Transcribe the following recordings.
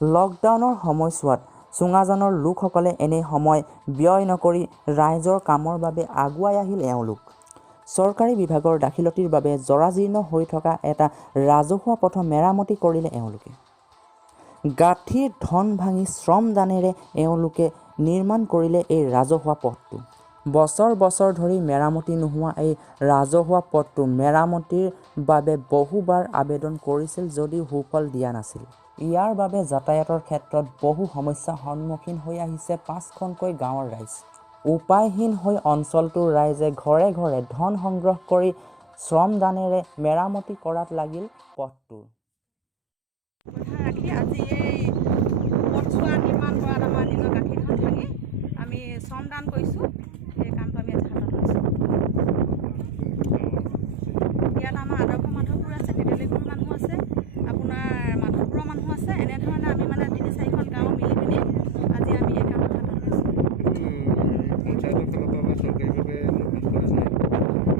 লকডাউনৰ সময়ছোৱাত চুঙাজানৰ লোকসকলে এনে সময় ব্যয় নকৰি ৰাইজৰ কামৰ বাবে আগুৱাই আহিল এওঁলোক। চৰকাৰী বিভাগৰ গাফিলতিৰ বাবে জৰাজীৰ্ণ হৈ থকা এটা ৰাজহুৱা পথ মেৰামতি কৰিলে এওঁলোকে। গাঁঠিৰ ধন ভাঙি শ্ৰমদানেৰে এওঁলোকে নিৰ্মাণ কৰিলে এই ৰাজহুৱা পথটো। বছৰ বছৰ ধৰি মেৰামতি নোহোৱা এই ৰাজহুৱা পথটো মেৰামতিৰ বাবে বহুবাৰ আবেদন কৰিছিল যদিও সুফল দিয়া নাছিল। ইয়াৰ বাবে যাতায়াতৰ ক্ষেত্ৰত বহু সমস্যাৰ সন্মুখীন হৈ আহিছে ৫খনকৈ গাঁৱৰ ৰাইজ। উপায়হীন হৈ অঞ্চলটোৰ ৰাইজে ঘৰে ঘৰে ধন সংগ্ৰহ কৰি শ্ৰমদানেৰে মেৰামতি কৰাত লাগিল পথটোৰ। আজি এই পথছোৱা নিৰ্মাণ কৰাত আমাৰ নিজৰ গাঁঠিখন ভাঙি আমি শ্ৰমদান কৰিছোঁ। এই কামটো আমি আজি হাতত লৈছোঁ। ইয়াত আমাৰ আদৰ্শ মাধৱপুৰ আছে, তেতেলীপুৰ মানুহ আছে, আপোনাৰ মাধৱপুৰৰ মানুহ আছে। এনেধৰণে আমি মানে ৩-৪খন গাঁও মিলি পিনি আজি আমি এই কামটো হাতত লৈছোঁ।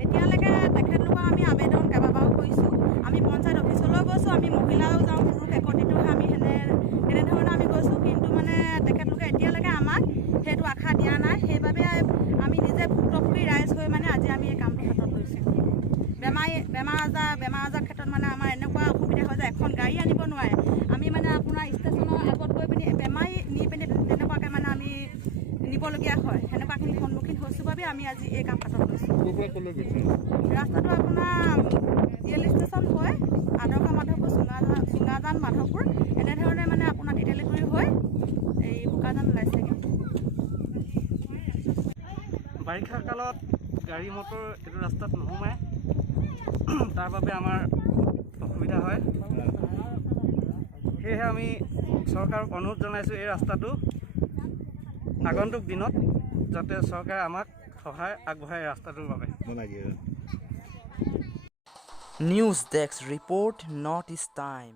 এতিয়ালৈকে তেখেতলোকক আমি আবেদন কেইবাবাৰো কৰিছোঁ। আমি পঞ্চায়ত অফিচলৈও গৈছোঁ, আমি মহিলাও যাওঁ, পুৰুষ একত্ৰিত হৈ আমি এনেধৰণে আমি গৈছোঁ। কিন্তু মানে তেখেতলোকে এতিয়ালৈকে আমাক সেইটো আশা দিয়া নাই। সেইবাবে আমি নিজে ভুক্তভোগী ৰাইজ হৈ মানে আজি আমি এই কামটো হাতত লৈছোঁ। বেমাৰ আজাৰ ক্ষেত্ৰত মানে আমাৰ এনেকুৱা অসুবিধা হয় যে এখন গাড়ী আনিব নোৱাৰে। আমি মানে আপোনাৰ ষ্টেচনৰ আগত গৈ পিনি বেমাৰী নি পিনি তেনেকুৱাকৈ মানে আমি নিবলগীয়া হয়। সেনেকুৱাখিনি সন্মুখীন হৈছোঁ বাবে আমি আজি এই কাম হাতত লৈছোঁ। ৰাস্তাটো আপোনাৰ ৰেল ষ্টেচন হৈ আদৰ্শ মাধৱপুৰ, চুঙাজান মাধৱপুৰ এনেধৰণে মানে আপোনাৰ তেতেলীগুৰি হৈ এই বোকাজান ওলাইছেগৈ। বাৰিষা কালত গাড়ী মটৰ এইটো ৰাস্তাত নোসোমায়, তাৰ বাবে আমাৰ অসুবিধা হয়। সেয়েহে আমি চৰকাৰক অনুৰোধ জনাইছোঁ এই ৰাস্তাটো আগন্তুক দিনত যাতে চৰকাৰে আমাক সহায় আগবঢ়ায় ৰাস্তাটোৰ বাবে। News desk report, north east time.